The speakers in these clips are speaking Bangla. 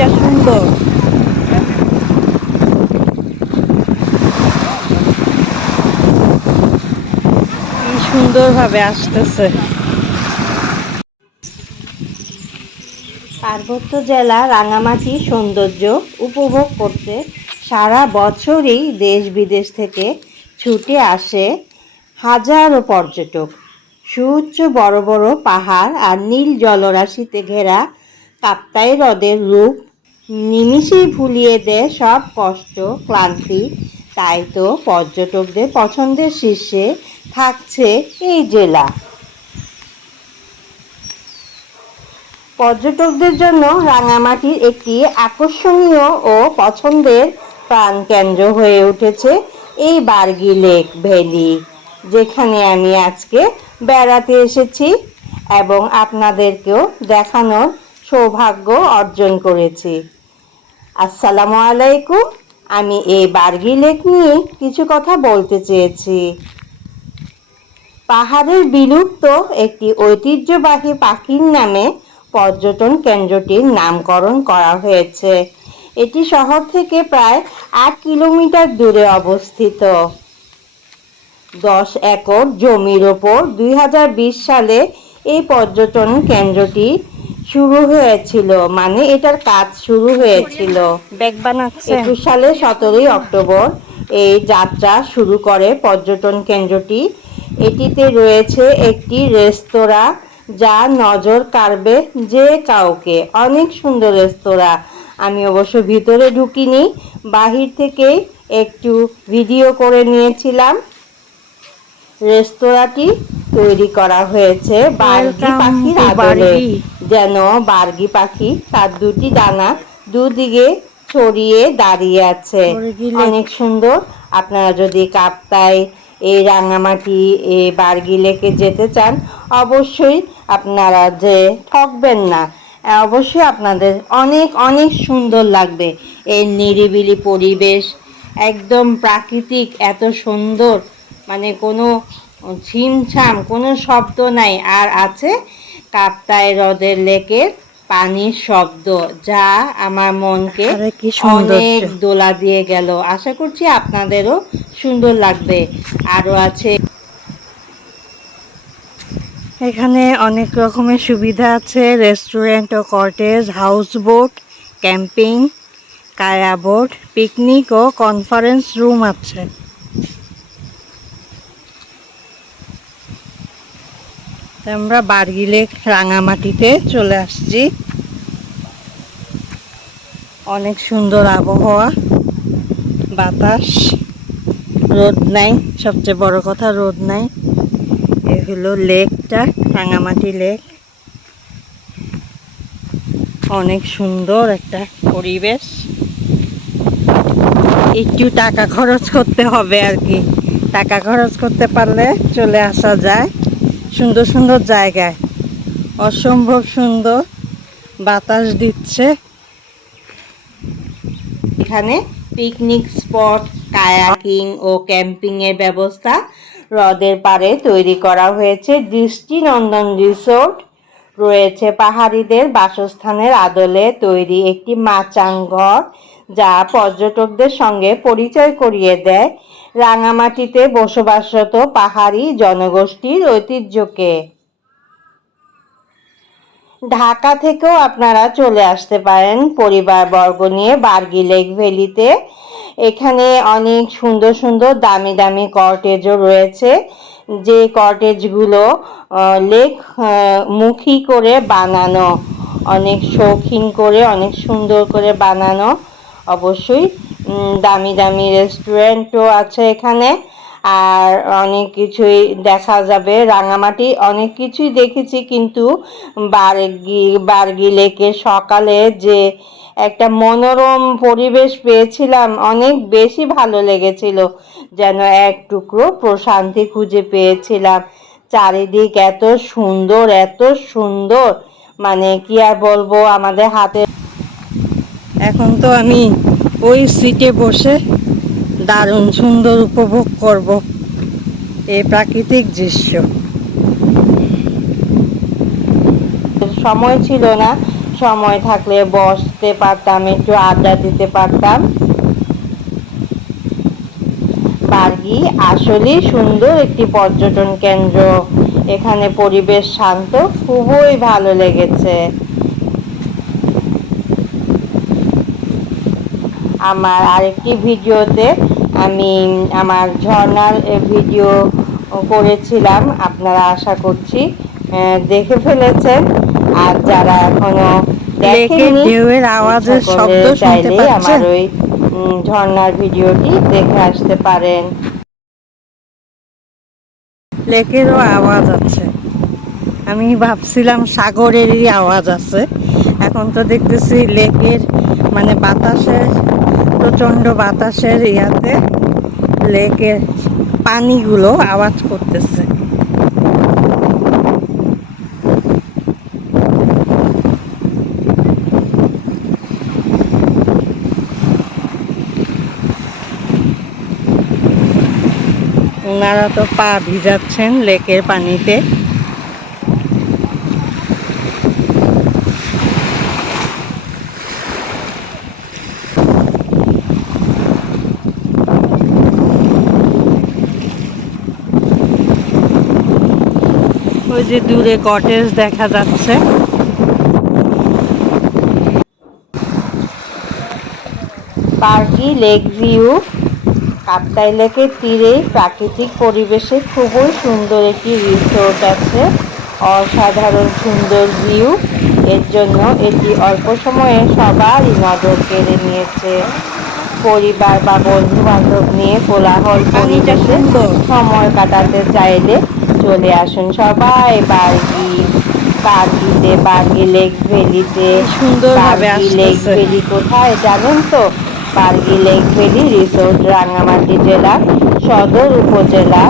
পানিটা সুন্দর। কি সুন্দরভাবে আসতেছে। পার্বত্য জেলা রাঙামাটি সৌন্দর্য উপভোগ করতে সারা বছরই দেশ বিদেশ থেকে ছুটে আসে হাজারো পর্যটক। সুউচ্চ বড় বড় পাহাড় আর নীল জলরাশিতে ঘেরা কাপ্তাই হ্রদের রূপ নিমিষেই ভুলিয়ে দেয় সব কষ্ট, ক্লান্তি। তাই তো পর্যটকদের পছন্দের শীর্ষে থাকছে এই জেলা। পর্যটকদের জন্য রাঙামাটির একটি আকর্ষণীয় ও পছন্দের প্রাণকেন্দ্র হয়ে উঠেছে এই বার্গি লেক ভ্যালি, যেখানে আমি আজকে বেড়াতে এসেছি এবং আপনাদেরকেও দেখানোর সৌভাগ্য অর্জন করেছি। আসসালামু আলাইকুম। আমি এই বার্গি লেক নিয়ে কিছু কথা বলতে চেয়েছি। পাহাড়ের বিলুপ্ত একটি ঐতিহ্যবাহী পাখির নামে পর্যটন কেন্দ্রটির নামকরণ করা হয়েছে। এটি শহর থেকে প্রায় আট কিলোমিটার দূরে অবস্থিত। দশ একর জমির ওপর দুই হাজার বিশ সালে এই পর্যটন কেন্দ্রটি শুরু হয়েছিল। মানে এটার কাজ শুরু হয়েছিল। ব্যাগ বানাচ্ছে। একুশ সালে সতেরোই অক্টোবর এই যাত্রা শুরু করে পর্যটন কেন্দ্রটি। এটিতে রয়েছে একটি রেস্তোরাঁ যা নজর কাড়বে যে কাউকে। অনেক সুন্দর রেস্তোরাঁ। আমি অবশ্য ভিতরে ঢুকিনি বাহির থেকেই একটু ভিডিও করে নিয়েছিলাম। রেস্তোরাঁটি তৈরি করা হয়েছে বার্গি পাখির আদলে যেন বার্গি পাখি তার দুটি ডানা দুদিকে ছড়িয়ে দাঁড়িয়ে আছে। অনেক সুন্দর। আপনারা যদি কাপ্তাই এই রাঙামাটি এই বার্গি লেকে যেতে চান অবশ্যই আপনারা যে ঠকবেন না অবশ্যই আপনাদের অনেক অনেক সুন্দর লাগবে। এই নিরিবিলি পরিবেশ একদম প্রাকৃতিক এত সুন্দর। মানে কোনো ছিমছাম কোনো শব্দ নাই। আর আছে কাপ্তাই হ্রদের লেকের পানির শব্দ যা আমার মনকে। অনেক দোলা দিয়ে গেল। আশা করছি আপনাদেরও সুন্দর লাগবে। আরও আছে এখানে অনেক রকমের সুবিধা আছে। রেস্টুরেন্ট ও cottage house boat camping kayak boat picnic ও কনফারেন্স রুম আছে। আমরা বার্গি লেক রাঙামাটিতে চলে আসছি। অনেক সুন্দর আবহাওয়া, বাতাস, রোদ নাই, সবচেয়ে বড় কথা রোদ নাই। এ হলো লেকটা, রাঙামাটি লেক। অনেক সুন্দর একটা পরিবেশ। একটু টাকা খরচ করতে হবে আর কি। টাকা খরচ করতে পারলে চলে আসা যায়। সুন্দর সুন্দর জায়গায়। অসম্ভব সুন্দর বাতাস দিচ্ছে। এখানে পিকনিক স্পট কায়াকিং ও ক্যাম্পিং এর ব্যবস্থা হ্রদের পাড়ে তৈরি করা হয়েছে। দৃষ্টিনন্দন রিসোর্ট রয়েছে পাহাড়িদের বাসস্থানের আদলে তৈরি একটি মাচাং ঘর, যা পর্যটকদের সঙ্গে পরিচয় করিয়ে দেয়। রাঙামাটিতে বসবাসরত পাহাড়ি জনগোষ্ঠীর ঐতিহ্যকে। ঢাকা থেকেও আপনারা চলে আসতে পারেন পরিবারবর্গ নিয়ে বার্গি লেক ভ্যালিতে। এখানে অনেক সুন্দর সুন্দর দামি দামি কটেজও রয়েছে। যে কটেজগুলো লেক মুখী করে বানানো, অনেক শৌখিন করে, অনেক সুন্দর করে বানানো অবশ্যই দামি দামি রেস্টুরেন্টও আছে এখানে। আর অনেক কিছুই দেখা যাবে, রাঙামাটি অনেক কিছুই দেখেছি কিন্তু বার্গি বার্গি লেকে সকালে যে একটা মনোরম পরিবেশ পেয়েছিলাম, অনেক বেশি ভালো লেগেছিল। যেন এক টুকরো প্রশান্তি খুঁজে পেয়েছিলাম। চারিদিক এত সুন্দর এত সুন্দর। মানে কি আর বলব, আমাদের হাতে এখন তো আমি ওই সিটে বসে দারুণ সুন্দর উপভোগ করব। এই প্রাকৃতিক দৃশ্য। সময় ছিল না। সময় থাকলে বসতে পারতাম, একটু আড্ডা দিতে পারতাম। বার্গি আসলেই সুন্দর একটি পর্যটন কেন্দ্র। এখানে পরিবেশ শান্ত, খুবই ভালো লেগেছে। আমার আরেকটি ভিডিওতে আমি আমার ঝর্ণার এ, ভিডিও করেছিলাম আপনারা আশা করছি দেখে ফেলেছেন। আর যারা এখনও আওয়াজের শব্দ শুনতে আমার ওই উম, ঝর্ণার ভিডিওটি দেখে আসতে পারেন। লেকেরও আওয়াজ আছে। আমি ভাবছিলাম সাগরেরই আওয়াজ আছে। এখন তো দেখতেছি লেকের মানে বাতাসের প্রচণ্ড বাতাসের ইয়াতে লেকের পানিগুলো আওয়াজ করতেছে। ওনারা তো পা ভিজাচ্ছেন লেকের পানিতে। যে দূরে কটেজ দেখা যাচ্ছে। পার্কি লেক ভিউ কাপ্তাই লেকের তীরে প্রাকৃতিক পরিবেশে খুবই সুন্দর একটি রিসোর্ট আছে। অসাধারণ সুন্দর ভিউ এর জন্য এটি অল্প সময়ে সবারই নজর কেড়ে নিয়েছে। পরিবার বা বন্ধু বান্ধব নিয়ে কোলাহল পরিবেশে সময় কাটাতে চাইলে চলে আসুন সবাই বার্গি বার্গিতে বার্গি লেক ভ্যালিতে। সুন্দরভাবে লেক। ভ্যালি কোথায় জানেন তো? Bargi lake valley resort Rangamati জেলা সদর উপজেলা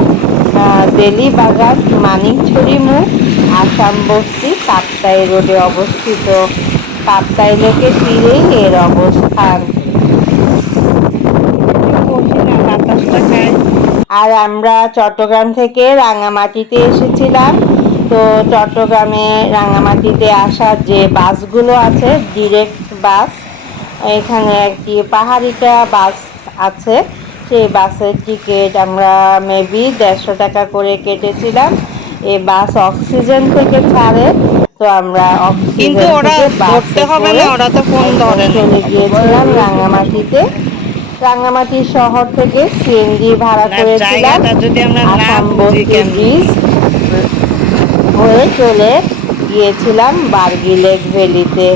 বেলিবাগান মানিকছড়ি মুখ আসাম বস্তি কাপ্তাই রোডে অবস্থিত। কাপ্তাই লেকের তীরেই এর অবস্থান। বসি না বাতাসটা খায়। আর আমরা চট্টগ্রাম থেকে রাঙামাটিতে এসেছিলাম। তো চট্টগ্রামে রাঙামাটিতে আসার যে বাসগুলো আছে ডিরেক্ট বাস এখানে একটি পাহাড়িটা বাস আছে। সেই বাসের টিকিট আমরা মেবি দেড়শো টাকা করে কেটেছিলাম। এই বাস অক্সিজেন থেকে ছাড়ে তো আমরা অক্সিজেন থেকে বাসে ধরতে হবে না ওরা তো ফোন ধরে না। চলে গিয়েছিলাম রাঙামাটিতে। রাঙামাটি শহর থেকে সিএনজি ভাড়া করেছিলাম। আসাম বস্তি ব্রিজ হয়ে চলে গিয়েছিলাম বার্গি লেক ভ্যালিতে।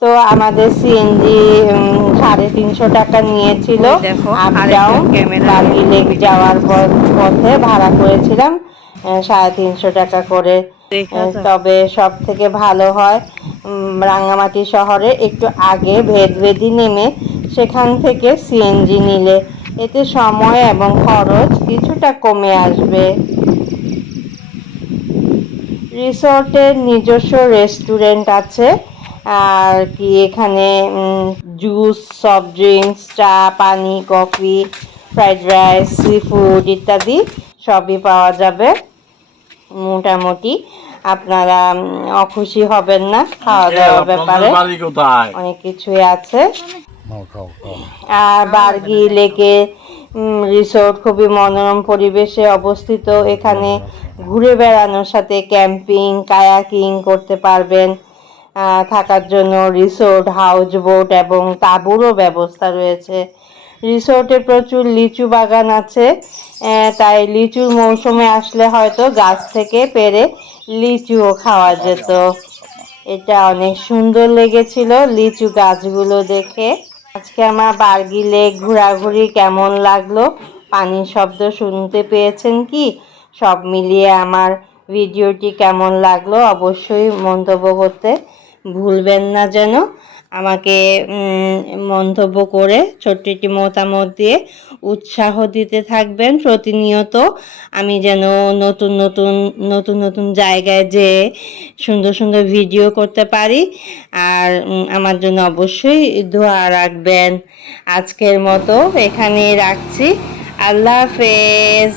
তো আমাদের সিএনজি সাড়ে তিনশো টাকা নিয়েছিল। আপ ডাউন বার্গি লেক যাওয়ার পথে ভাড়া করেছিলাম। সাড়ে তিনশো টাকা করে। তবে সব থেকে ভালো হয় উম, রাঙামাটি শহরে একটু আগে ভেদভেদি নেমে সেখান থেকে সিএনজি নিলে। এতে সময় এবং খরচ কিছুটা কমে আসবে। রিসোর্টের নিজস্ব রেস্টুরেন্ট আছে আর কি এখানে জুস সফট ড্রিঙ্কস চা পানি coffee fried rice seafood ইত্যাদি সবই পাওয়া যাবে। মোটামুটি। আপনারা অখুশি হবেন না খাওয়া দাওয়ার ব্যাপারে। অনেক কিছুই আছে। আর বার্গি লেকে রিসোর্ট খুবই মনোরম পরিবেশে অবস্থিত। এখানে ঘুরে বেড়ানোর সাথে ক্যাম্পিং কায়াকিং করতে পারবেন। থাকার জন্য রিসোর্ট হাউস বোট এবং তাঁবুরও ব্যবস্থা রয়েছে। রিসোর্টে প্রচুর লিচু বাগান আছে। তাই লিচুর মৌসুমে আসলে হয়তো গাছ থেকে পেরে লিচুও খাওয়া যেত। এটা অনেক সুন্দর লেগেছিল লিচু গাছগুলো দেখে। আজকে আমার বার্গি লেক ঘোরাঘুরি কেমন লাগল? পানির শব্দ শুনতে পেয়েছেন কি? সব মিলিয়ে আমার ভিডিওটি কেমন লাগল? অবশ্যই মন্তব্য করতে ভুলবেন না যেন। আমাকে মন্তব্য করে ছোট্ট মতামত দিয়ে উৎসাহ দিতে থাকবেন। প্রতিনিয়ত আমি যেন নতুন নতুন নতুন নতুন জায়গায় যেয়ে সুন্দর সুন্দর ভিডিও করতে পারি, আর আমার জন্য অবশ্যই দোয়া রাখবেন। আজকের মতো এখানে রাখছি। আল্লাহ হাফেজ।